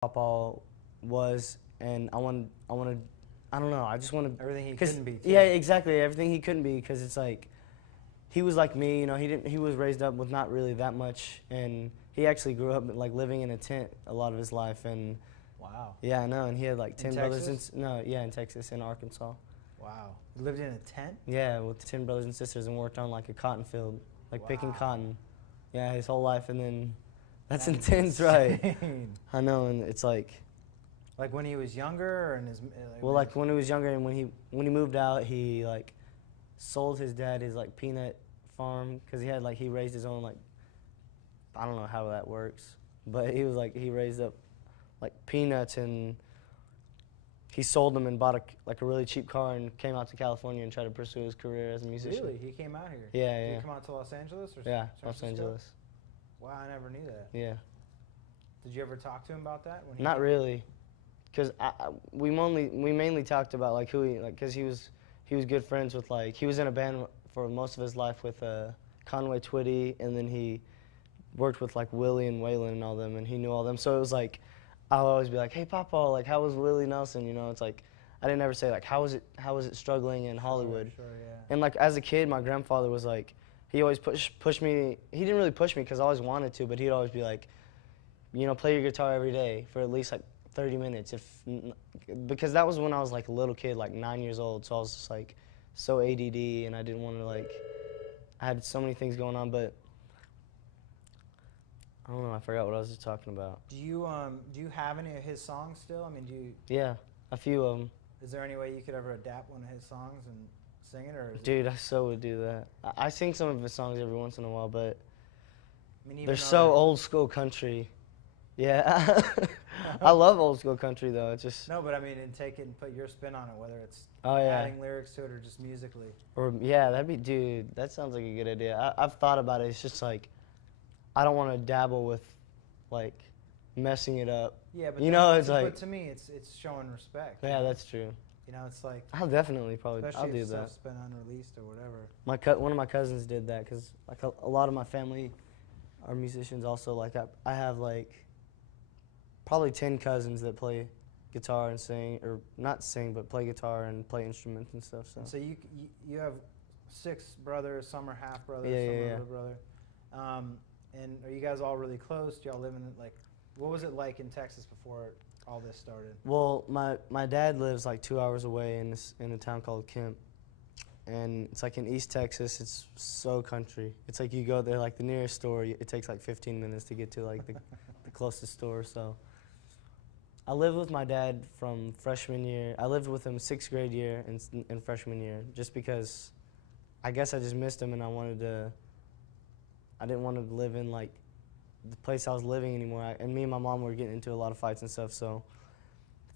Papa was, and I don't know, I just want to. Everything he couldn't be, too. Yeah, exactly, everything he couldn't be, because it's like, he was like me, you know, he was raised up with not really that much, and he actually grew up like living in a tent a lot of his life, and Wow. yeah, I know, and he had like 10 brothers Texas? no, yeah, in Texas, in Arkansas. Wow. You lived in a tent? Yeah, with 10 brothers and sisters, and worked on like a cotton field, like picking Wow. cotton. Yeah, his whole life, and then that's That is intense, right? insane. I know, and it's like, Like when he was younger, or in his well, like when he was younger, and when he moved out, he like sold his dad his like peanut farm, because he raised his own, like, I don't know how that works, but he raised up like peanuts, and he sold them and bought a really cheap car and came out to California and tried to pursue his career as a musician. Really? He came out here? Yeah, Did yeah. he come out to Los Angeles or Yeah, San Los Francisco? Angeles. Wow, I never knew that. Yeah. Did you ever talk to him about that? When he Not came? really, because we mainly talked about like who he, like, because he was good friends with, like, he was in a band for most of his life with Conway Twitty, and then he worked with like Willie and Waylon and all them, and he knew all them. So it was like, I'll always be like, hey Papa, like, how was Willie Nelson? You know, it's like, I didn't ever say like, how was it struggling in Hollywood? Sure, yeah. And like as a kid, my grandfather was like, he always pushed me. He didn't really push me because I always wanted to, but he'd always be like, you know, play your guitar every day for at least like 30 minutes, because that was when I was like a little kid, like 9 years old. So I was just like so ADD, and I didn't want to, like, I had so many things going on, but I don't know, I forgot what I was just talking about. Do you have any of his songs still? I mean, Yeah, a few of them. Is there any way you could ever adapt one of his songs and sing it, or? Dude, I so would do that. I sing some of his songs every once in a while, but I mean, even they're though so old school country. Yeah, I love old school country though. It's just No, but I mean, and take it and put your spin on it, whether it's Oh, yeah. adding lyrics to it or just musically. Or yeah, dude, that sounds like a good idea. I've thought about it. It's just like, I don't want to dabble with, like, messing it up. Yeah, but you know, it's but like, to me, it's showing respect. yeah, that's true. You know, it's like, I'll definitely probably especially I'll do if that. stuff's been unreleased or whatever. One of my cousins did that, because like a lot of my family are musicians also. Like I have like probably 10 cousins that play guitar and sing, or not sing, but play guitar and play instruments and stuff. So, And so you have 6 brothers. Some are half brothers. Yeah, some yeah, are yeah. little brother. And are you guys all really close? Do y'all live in, like, what was it like in Texas before all this started? well, my dad lives like 2 hours away in a town called Kemp, and it's like in East Texas. It's so country. It's like you go there, like the nearest store, it takes like 15 minutes to get to like the closest store. So I lived with my dad from freshman year. I lived with him 6th grade year and freshman year, just because I guess I just missed him, and I didn't want to live in like the place I was living anymore. And me and my mom were getting into a lot of fights and stuff. So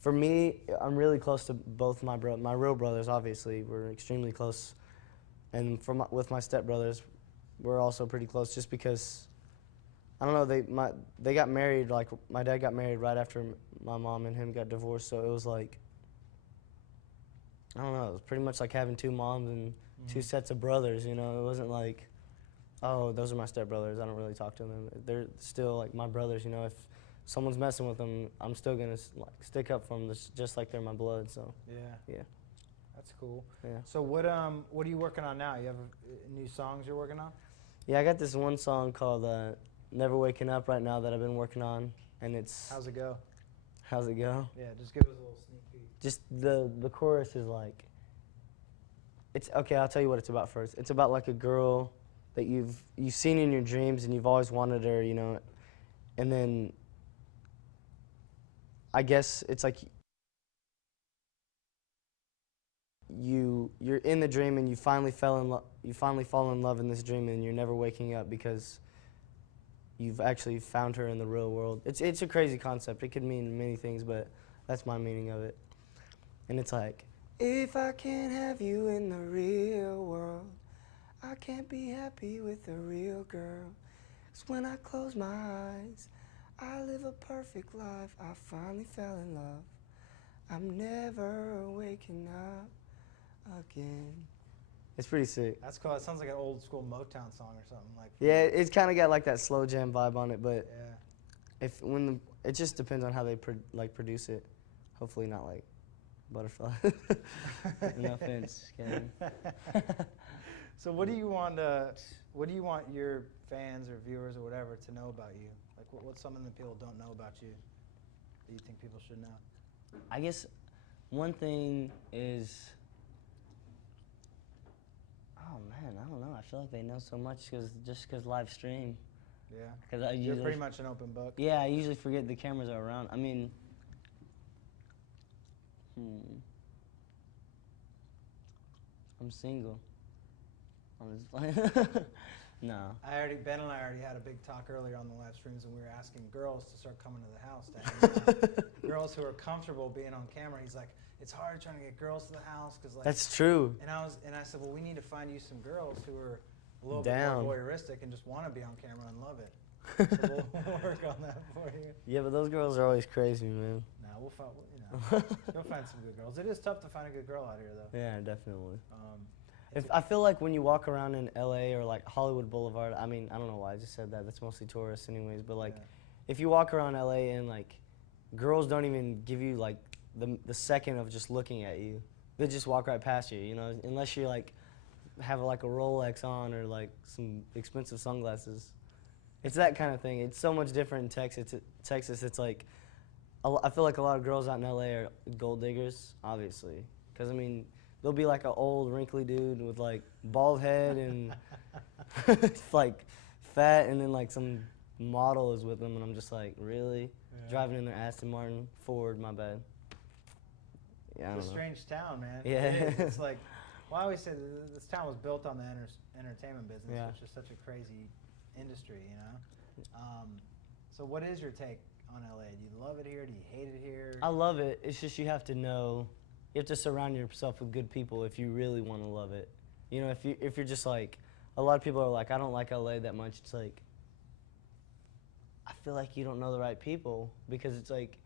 for me, I'm really close to both my real brothers. Obviously, we're extremely close, and with my stepbrothers, we're also pretty close. Just because, I don't know, they got married. Like, my dad got married right after my mom and him got divorced. So it was like, I don't know, it was pretty much like having 2 moms and 2 sets of brothers. You know, it wasn't like, oh, those are my stepbrothers, I don't really talk to them. They're still like my brothers. You know, if someone's messing with them, I'm still gonna like stick up for them, just like they're my blood. So Yeah. yeah. That's cool. Yeah. So what are you working on now? You have new songs you're working on? Yeah, I got this one song called "Never Waking Up" right now that I've been working on, and it's. How's it go? How's it go? Yeah, just give us a little sneak peek. Just the chorus is like. It's okay. I'll tell you what it's about first. It's about like a girl that you've seen in your dreams and you've always wanted her, you know, and then I guess it's like you're in the dream and you finally fall in love in this dream, and you're never waking up because you've actually found her in the real world. It's a crazy concept. It could mean many things, but that's my meaning of it. And it's like, if I can't have you in the real world, I can't be happy with a real girl. 'Cause when I close my eyes, I live a perfect life. I finally fell in love. I'm never waking up again. It's pretty sick. That's cool. It sounds like an old school Motown song or something like. Yeah, it's kind of got like that slow jam vibe on it, but Yeah. It just depends on how they produce it. Hopefully not like butterfly. No offense, just kidding. So what do you want your fans or viewers or whatever to know about you? Like what's something that people don't know about you that you think people should know? I guess one thing is, oh man, I don't know. I feel like they know so much because live stream. Yeah. Because You're pretty much an open book. Yeah, I usually forget the cameras are around. I mean, I'm single. I'm just playing. No. Ben and I already had a big talk earlier on the live streams, and we were asking girls to start coming to the house. To hang out. Girls who are comfortable being on camera. He's like, it's hard trying to get girls to the house because like. That's true. And I said, well, we need to find you some girls who are a little bit more voyeuristic and just want to be on camera and love it. So we'll work on that for you. Yeah, but those girls are always crazy, man. Nah, we'll find. You'll find some good girls. It is tough to find a good girl out here, though. Yeah, definitely. I feel like when you walk around in LA or like Hollywood Boulevard, I mean, I don't know why I just said that. That's mostly tourists anyways. But like, if you walk around LA and like, girls don't even give you like the second of just looking at you. They just walk right past you, you know, unless you like have like a Rolex on or like some expensive sunglasses. It's that kind of thing. It's so much different in Texas. It's like, I feel like a lot of girls out in LA are gold diggers, obviously. Because, I mean, they'll be like an old, wrinkly dude with like bald head and like fat, and then like some model is with them, and I'm just like, really? Yeah. Driving in their Aston Martin, Ford, my bad. Yeah, it's a strange town, man. Yeah. It is. It's like, well, I always say this town was built on the entertainment business, which is such a crazy industry, you know? So what is your take on LA? Do you love it here? Do you hate it here? I love it. It's just you have to know, you have to surround yourself with good people if you really want to love it. You know, if you're just like, a lot of people are like, I don't like LA that much. It's like, I feel like you don't know the right people, because it's like,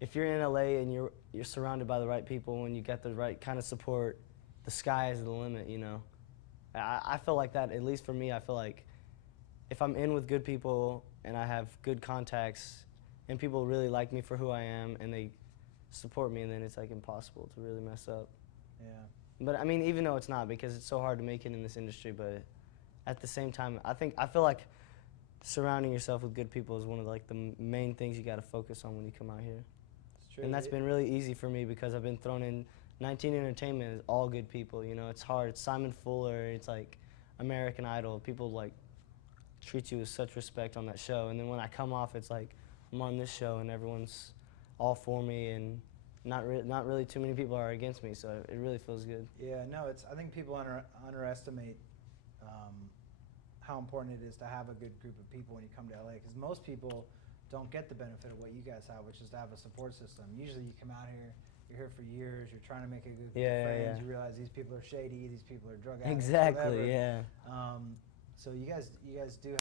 if you're in LA and you're surrounded by the right people and you got the right kind of support, the sky is the limit, you know? I feel like that, at least for me. I feel like if I'm in with good people and I have good contacts and people really like me for who I am and they support me, and then it's like impossible to really mess up. Yeah. But I mean, even though it's not, because it's so hard to make it in this industry, but at the same time, I feel like surrounding yourself with good people is one of like the main things you got to focus on when you come out here. It's true. And that's been really easy for me because I've been thrown in 19 Entertainment is all good people, you know. It's hard. It's Simon Fuller. It's like American Idol. People like treat you with such respect on that show, and then when I come off, it's like I'm on this show and everyone's all for me, and not really too many people are against me, so it really feels good. Yeah, no, I think people underestimate how important it is to have a good group of people when you come to LA, because most people don't get the benefit of what you guys have, which is to have a support system. Usually you come out here, you're here for years, you're trying to make a good group of friends, you realize these people are shady, these people are drug addicts, exactly, whatever. yeah. So you guys do